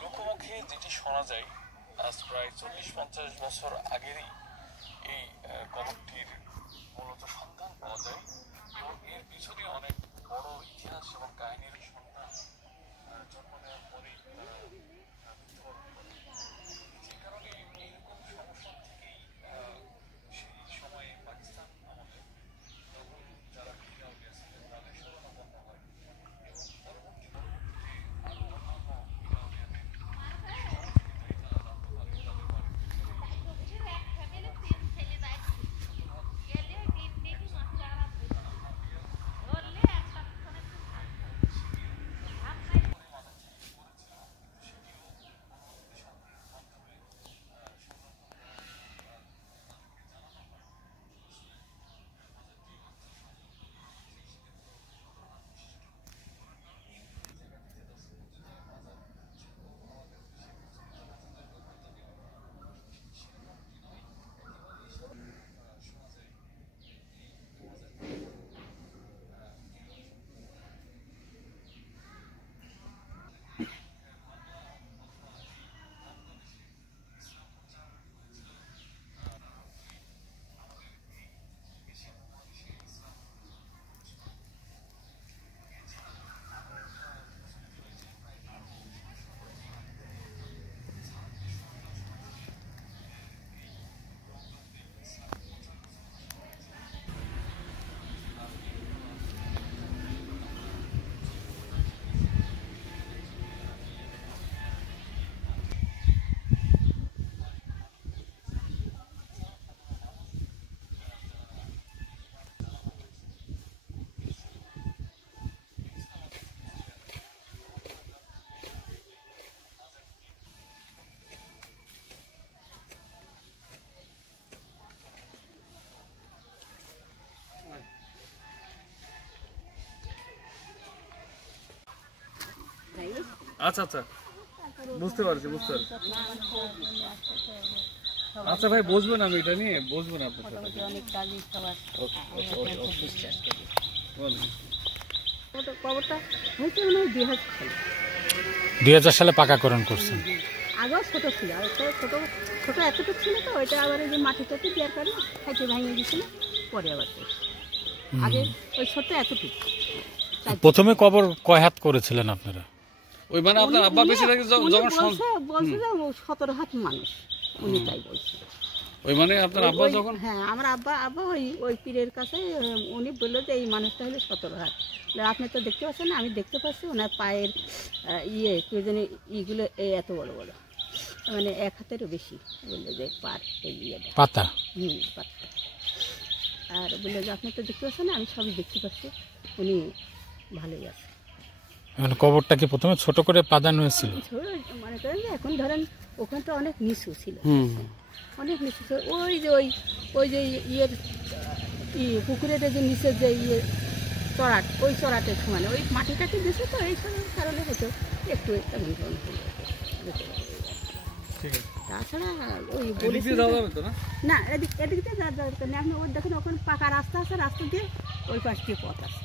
লোকমুখে যেটি শোনা যায়, আজ প্রায় 40-50 বছর আগেরই এই কবরটির মূলত সন্ধান পাওয়া যায় এবং এর পিছনে অনেক বড় ইতিহাস এবং কাহিনীর সন্ধান জন্ম নেওয়ার পরেই তারা মৃত্যুবরণ করে। যে কারণে এইরকম সমস্যা থেকেই সেই সময়ে পাকিস্তান আমলে তখন যারা ক্রীড়া গেছিলেন তাদের শরণাপন্ন হয় এবং পরবর্তীতে আরো অন্যান্য ক্রীড়াবিদের সহযোগিতায় তারা জানতে পারে তাদের বাড়ির আচ্ছা আচ্ছা বুঝতে পারছি আচ্ছা ভাই বসবেন, আমি এটা নিয়ে বসবেন আপনার সাথে। 2000 সালে পাকাকরণ করছেন। আগেও ছোট ছিল, ছোট এতটুকু ছিল তো ওইটা আবার যে মাটি টাটি দেওয়ার কারণে খাইতে ভেঙে গেছিল, পরে আবার আগে ওই ছোট এতটুকু। প্রথমে কবর কয় হাত করেছিলেন আপনারা? ওই মানে আপনার আব্বা বেঁচে থাকে যখন বলছে যে 17 হাত মানুষ, উনি তাই বলছে। ওই মানে আপনার আব্বা যখন, হ্যাঁ আমার আব্বা ওই পীরের কাছে উনি বললো যে এই মানুষটা হলো 17 হাত। আপনি তো দেখতে পাচ্ছেন না, আমি দেখতে পাচ্ছি ওনার পায়ের কি জানি ইগুলো এত বড় বড়, মানে 1 হাতেরও বেশি। বললো যে পার পাতা, পাতা। আর বললো যে আপনি তো দেখতে পাচ্ছেন না, আমি সবই দেখতে পাচ্ছি, উনি ভালোই আছে। কবরটাকে প্রথমে ছোট করে পাদানো হয়েছিল, মনে করেন যে এখন ধরেন ওখানে তো অনেক নিচু ছিল, অনেক নিচু ছিল। ওই যে পুকুরের যে নিচের যে চড়াট, ওই চড়াটের সমানে ওই মাটিটাকে দিয়েছে, তো এই কারণে হতো একটু তেমন তাছাড়া ওই না এদিক দিয়ে যাওয়ার দরকার নেই। আপনি ওই দেখেন ওখানে পাকা রাস্তা আছে, রাস্তা দিয়ে ওই পাশ দিয়ে পথ আছে।